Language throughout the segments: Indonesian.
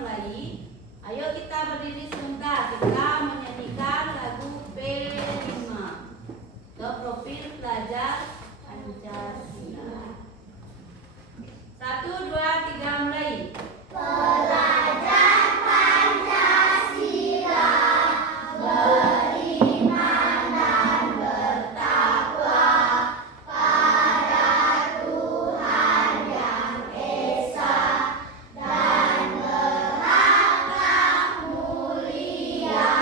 mulai. Ayo kita berdiri sebentar. Kita menyanyikan lagu P5 ke Profil Pelajar Pancasila. 1, 2, 3 mulai. Pelajar Pancasila beriman dan bertakwa pada Tuhan Yang Esa dan berakhlak mulia,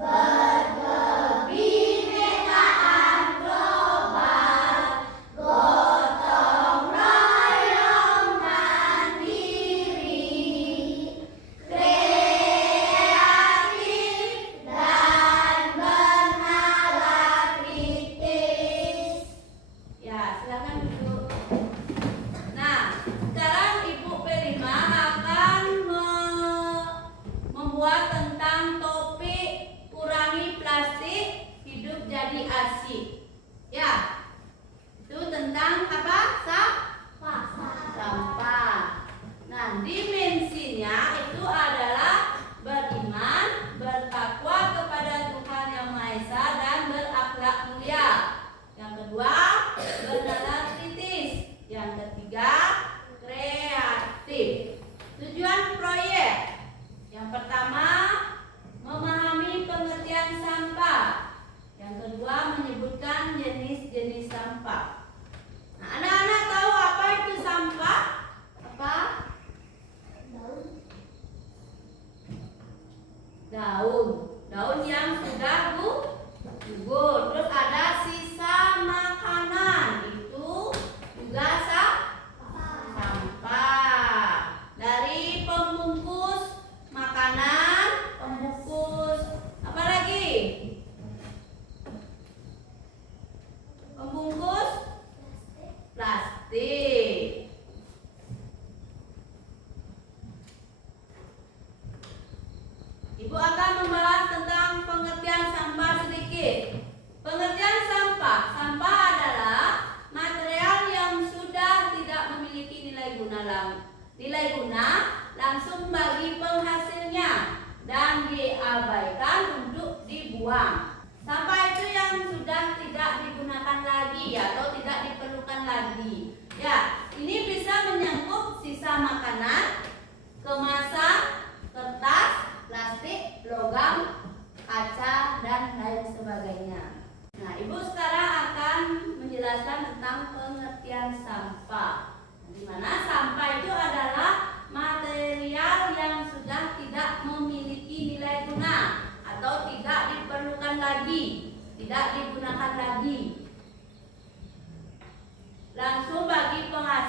berkebinekaan global, gotong royong mandiri, kreatif dan bernalar kritis. Ya, silakan duduk. Nah, sekarang Ibu P5 akan membuat tentang topik kurangi plastik, hidup jadi asik. Ya, itu tentang apa? Sampah. Nah, dimensinya itu adalah beriman, bertakwa kepada Tuhan Yang Maha Esa dan berakhlak mulia. Yang kedua, bernalar kritis. Yang ketiga, kreatif. Tujuan proyek. Yang pertama, memahami pengertian sampah. Yang kedua, menyebutkan jenis-jenis sampah. Nah, anak-anak tahu apa itu sampah? Apa? Daun yang sudah gugur. Terus ada sisa makanan, itu juga sampah. Dari pembungkus makanan, pembungkus apa lagi? Pembungkus plastik. Ibu akan membahas tentang pengertian sampah sedikit. Pengertian sampah. Sampah adalah material yang sudah tidak memiliki nilai guna langsung bagi penghasilnya dan diabaikan untuk dibuang. Sampah itu yang sudah tidak digunakan lagi atau tidak diperlukan lagi. Ya, ini bisa menyangkut sisa makanan, kemasan, kertas, plastik, logam, kaca, dan lain sebagainya. Nah, Ibu sekarang akan menjelaskan tentang pengertian sampah. Di mana sampah itu adalah material yang sudah tidak memiliki nilai guna atau tidak diperlukan lagi, tidak digunakan lagi langsung bagi penghasil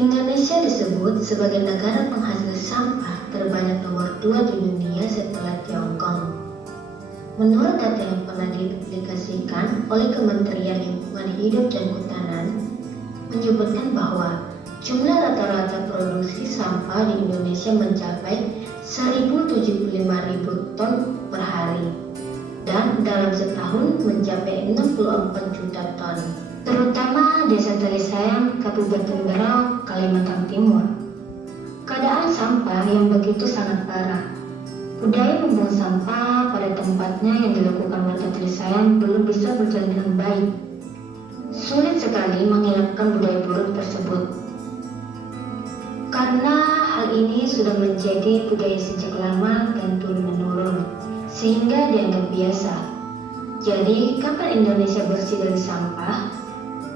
Indonesia disebut sebagai negara penghasil sampah terbanyak nomor 2 di dunia setelah Tiongkok. Menurut data yang pernah dipublikasikan oleh Kementerian Lingkungan Hidup dan Kehutanan, menyebutkan bahwa jumlah rata-rata produksi sampah di Indonesia mencapai 1.075.000 ton per hari, dan dalam setahun mencapai 64 juta ton, terutama Desa Talisayang, Kabupaten Berau, Kalimantan Timur. Keadaan sampah yang begitu sangat parah. Budaya membuang sampah pada tempatnya yang dilakukan warga Talisayang belum bisa berjalan dengan baik. Sulit sekali menghilangkan budaya buruk tersebut, karena hal ini sudah menjadi budaya sejak lama dan turun-menurun, sehingga dianggap biasa. Jadi, kapan Indonesia bersih dari sampah?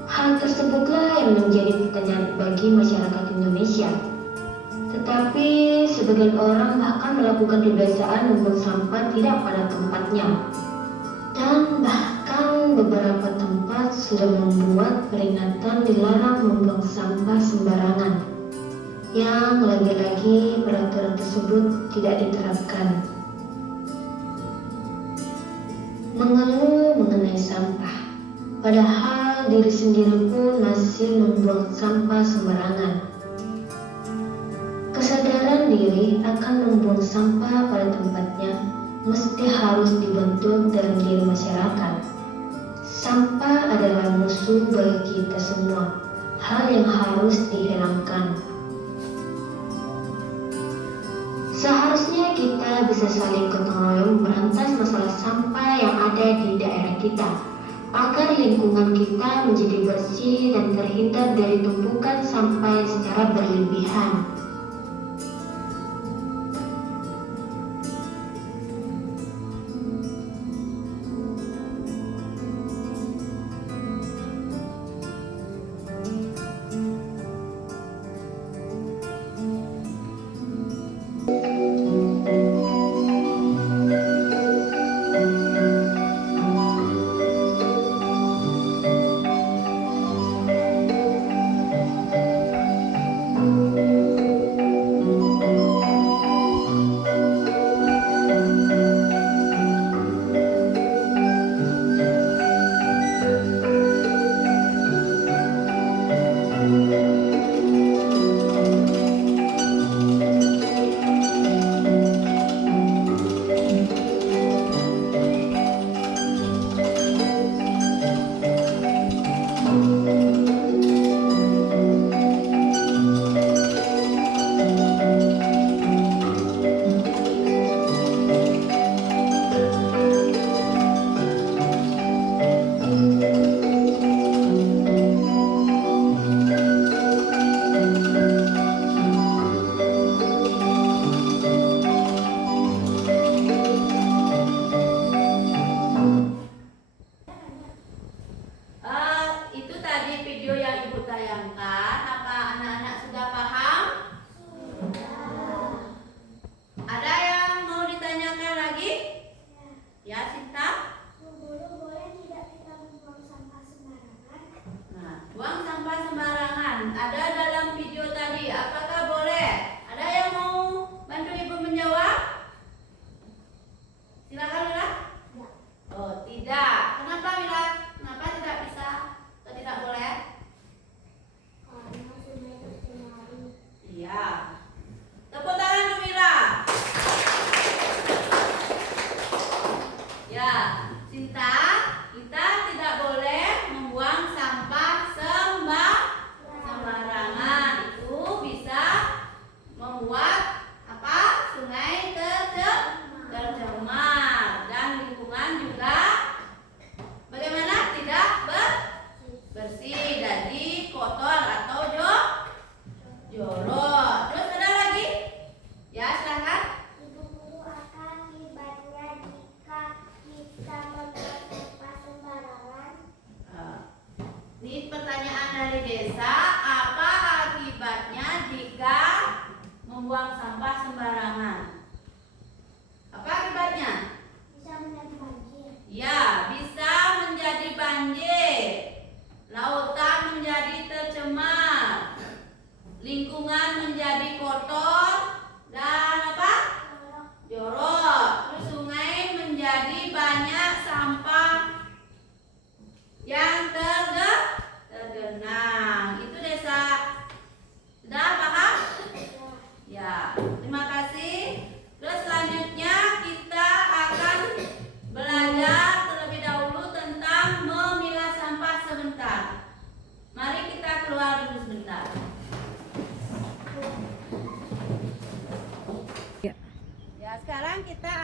Hal tersebutlah yang menjadi pertanyaan bagi masyarakat Indonesia. Tetapi sebagian orang bahkan melakukan kebiasaan membuang sampah tidak pada tempatnya. Dan bahkan beberapa tempat sudah membuat peringatan dilarang membuang sampah sembarangan. Yang lagi-lagi peraturan tersebut tidak diterapkan. Mengeluh mengenai sampah, padahal diri sendiri pun masih membuang sampah sembarangan. Kesadaran diri akan membuang sampah pada tempatnya mesti harus dibentuk dalam diri masyarakat. Sampah adalah musuh bagi kita semua, hal yang harus dihilangkan. Seharusnya kita bisa saling gotong royong berantas masalah sampah yang ada di daerah kita, agar lingkungan kita menjadi bersih dan terhindar dari tumpukan sampah secara berlebihan.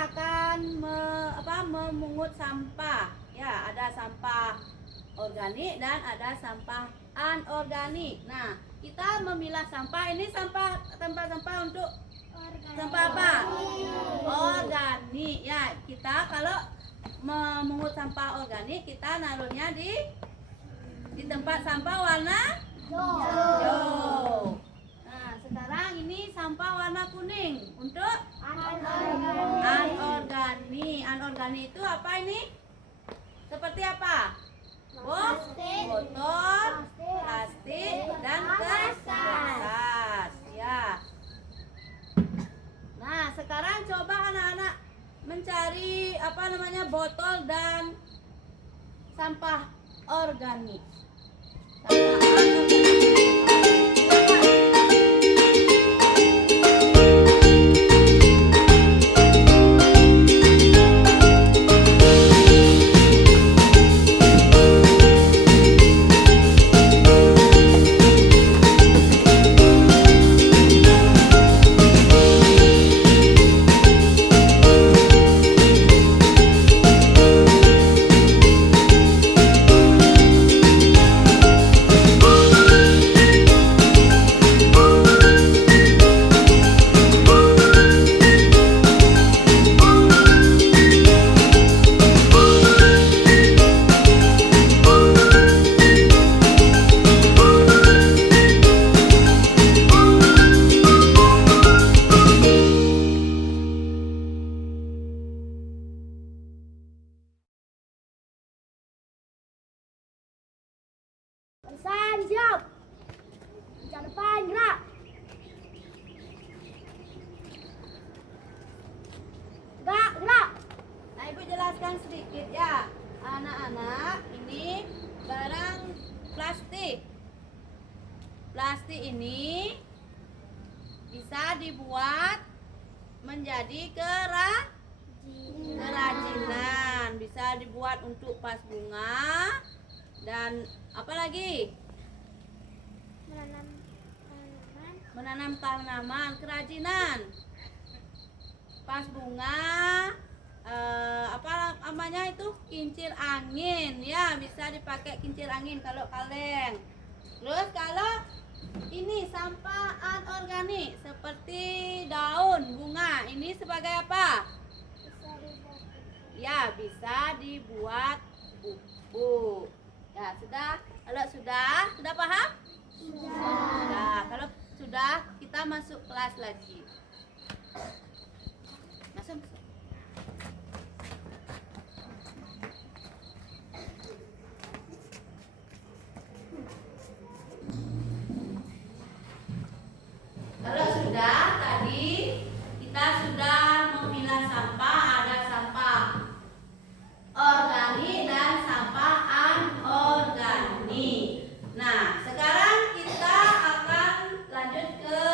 akan memungut sampah. Ya, ada sampah organik dan ada sampah anorganik. Nah, kita memilah sampah. Ini sampah untuk sampah apa? Organik. Ya, kita kalau memungut sampah organik, kita naruhnya di tempat sampah warna hijau. Nah, sekarang ini sampah warna kuning untuk anorganik. Anorganik itu apa ini? Seperti apa? Botol, plastik, dan kertas. Ya. Nah, sekarang coba anak-anak mencari botol dan sampah organik. Sampah Sanjung. Bicara depan, gerak. Gerak. Nah, Ibu jelaskan sedikit ya, anak-anak. Ini barang plastik. Plastik ini bisa dibuat menjadi kerajinan. Bisa dibuat untuk vas bunga dan apa lagi? Menanam tanaman, kerajinan. Vas bunga, apa namanya itu, kincir angin ya, bisa dipakai kincir angin kalau kaleng. Terus kalau ini sampah anorganik seperti daun bunga, ini sebagai apa? Ya, bisa dibuat pupuk. Ya, kalau sudah paham? Sudah. Kalau sudah, kita masuk kelas lagi. Masuk. Kalau sudah, tadi kita sudah memilah sampah, ada sampah organik dan sampah anorganik. Nah, sekarang kita akan lanjut ke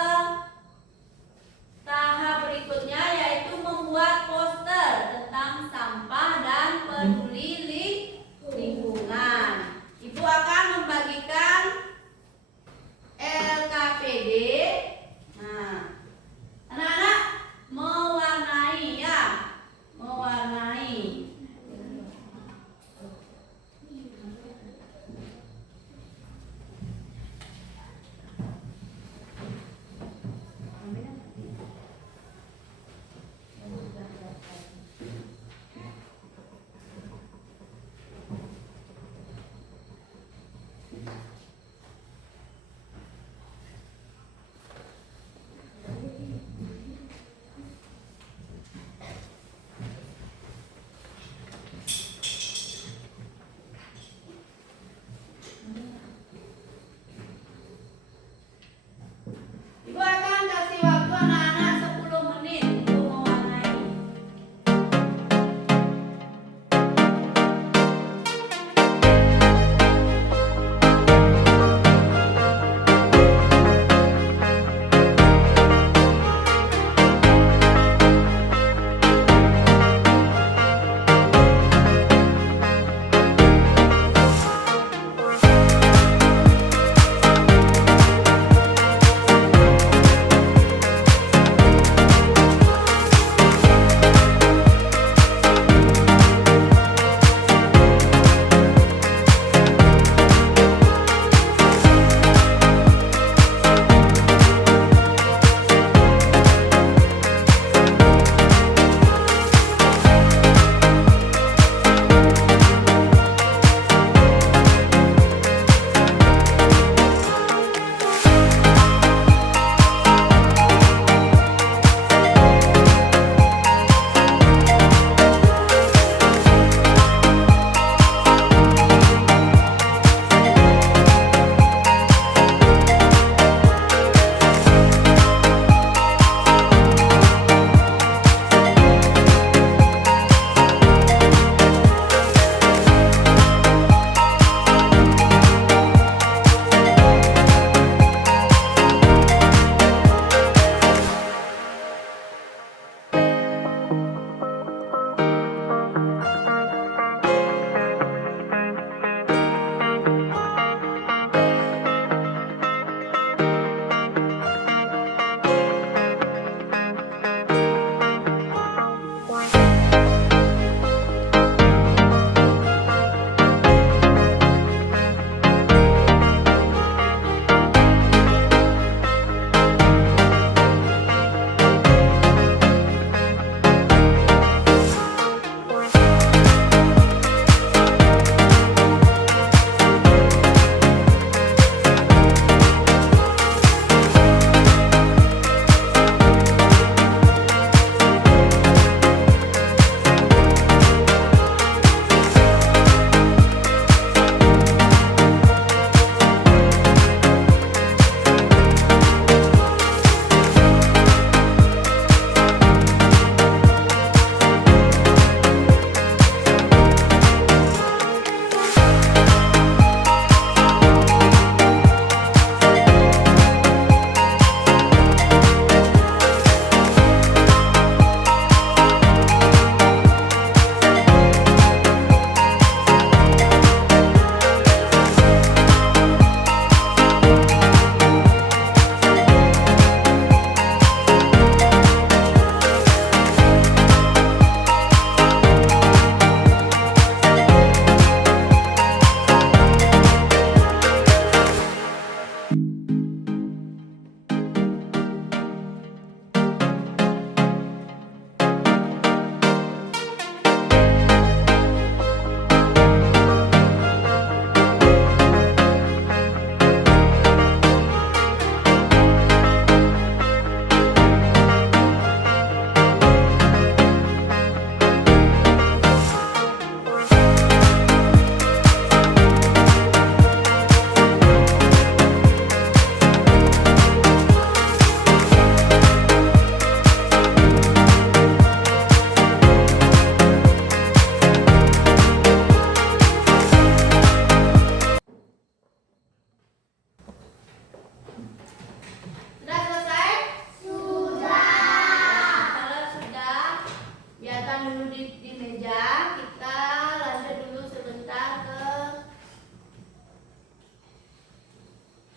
duduk di meja, kita lanjut dulu sebentar ke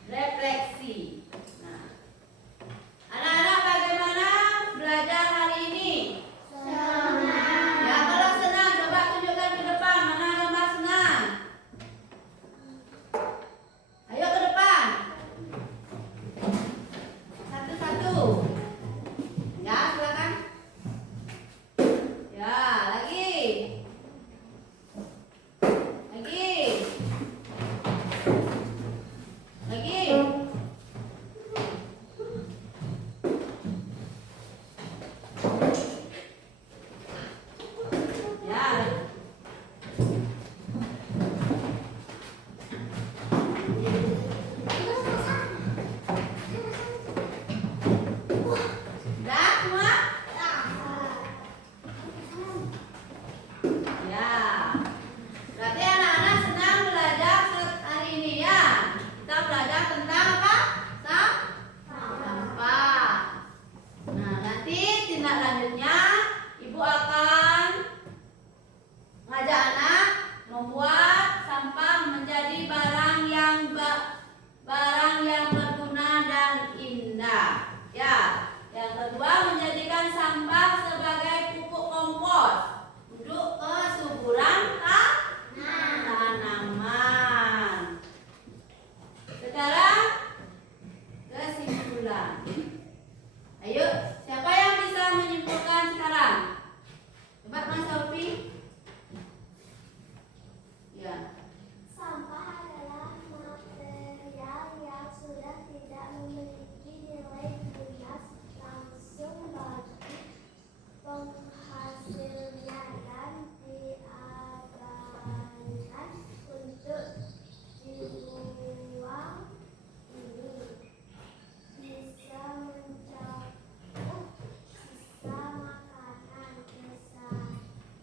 refleksi. Nah, anak-anak bagaimana belajar hari ini? Senang. Ya, kalau senang coba tunjukkan ke depan mana gambar senang. Ayo ke depan. Satu-satu. Ya, silakan. Ya, lagi. Lagi. Lagi. Ya. Sudah semua? Ya. Berarti anak-anak senang belajar hari ini ya. Kita belajar tentang apa? Sampah. Nah, nanti tindak lanjutnya Ibu akan ngajak anak membuat sampah menjadi barang yang berguna dan indah. Ya. Yang kedua, menjadikan sampah sebagai pupuk kompos untuk kesuburan tanaman. Sekarang kesimpulan. Ayo, siapa yang bisa menyimpulkan sekarang? Coba Mas Sofi. Ya. Sampah adalah material yang sudah tidak memiliki nilai guna langsung bagi penghasilnya dan diabaikan untuk dibuang. Ini bisa mencakup sisa makanan, sisa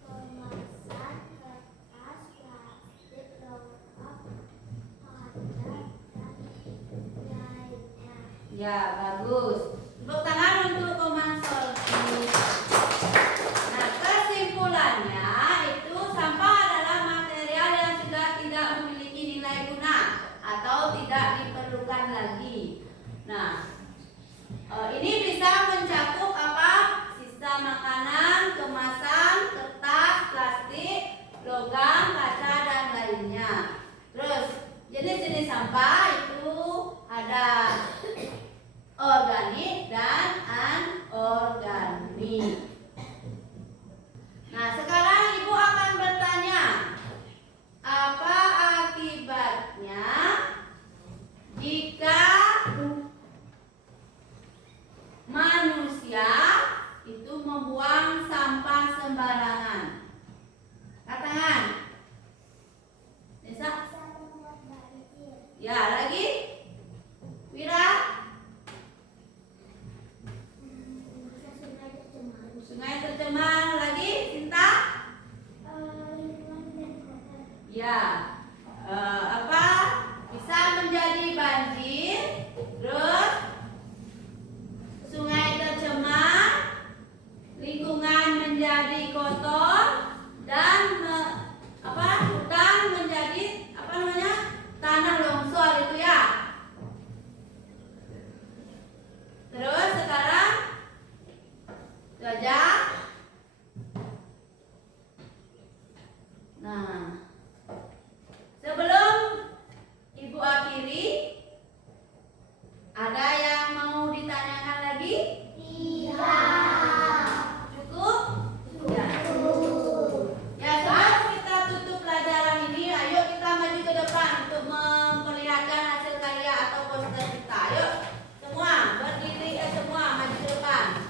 kemasan, kertas, plastik, logam, padat, dan lainnya. Ya, bagus. Tepuk tangan untuk Koman Solvi. Nah, kesimpulannya itu sampah adalah material yang sudah tidak memiliki nilai guna atau tidak diperlukan lagi. Nah, ini bisa mencakup apa? Sisa makanan, kemasan, kertas, plastik, logam, kaca, dan lainnya. Terus, jenis-jenis sampah itu ada organik dan anorganik. Nah, sekarang Ibu akan bertanya, apa akibatnya jika manusia itu membuang sampah sembarangan? Katakan. Nisa? Bisa membuat banjir. Ya, lagi? Wira? Bisa sungai tercemar. Sungai tercemar. Lagi? Sinta? Lingkungan dan kotor. Ya. Apa? Bisa menjadi banjir. Terus sungai tercemar, lingkungan menjadi kotor, dan hutan menjadi tanah longsor itu ya. Terus sekarang itu aja. Nah, sebelum Ibu akhiri, ada yang mau ditanyakan lagi? Tidak. Cukup? Ya. Ya, sebelum kita tutup pelajaran ini, ayo kita maju ke depan untuk memperlihatkan hasil karya atau poster kita. Ayo, semua berdiri, semua maju ke depan.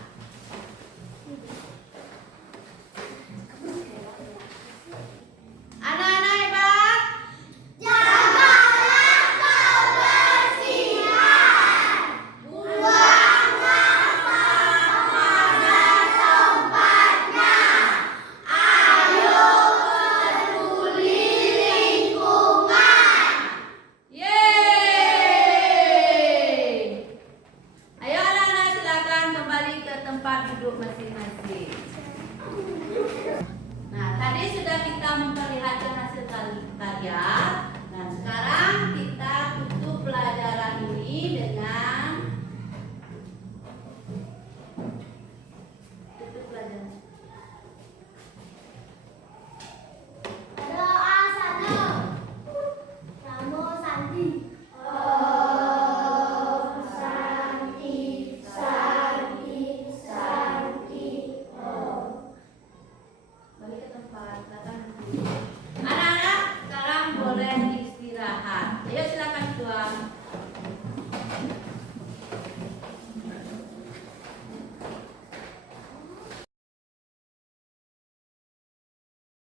memperlihatkan hasil karya. Nah, sekarang kita tutup pelajaran ini dengan tutup pelajaran. Doa satu. Namo Santi. Balik ke tempat. Katakan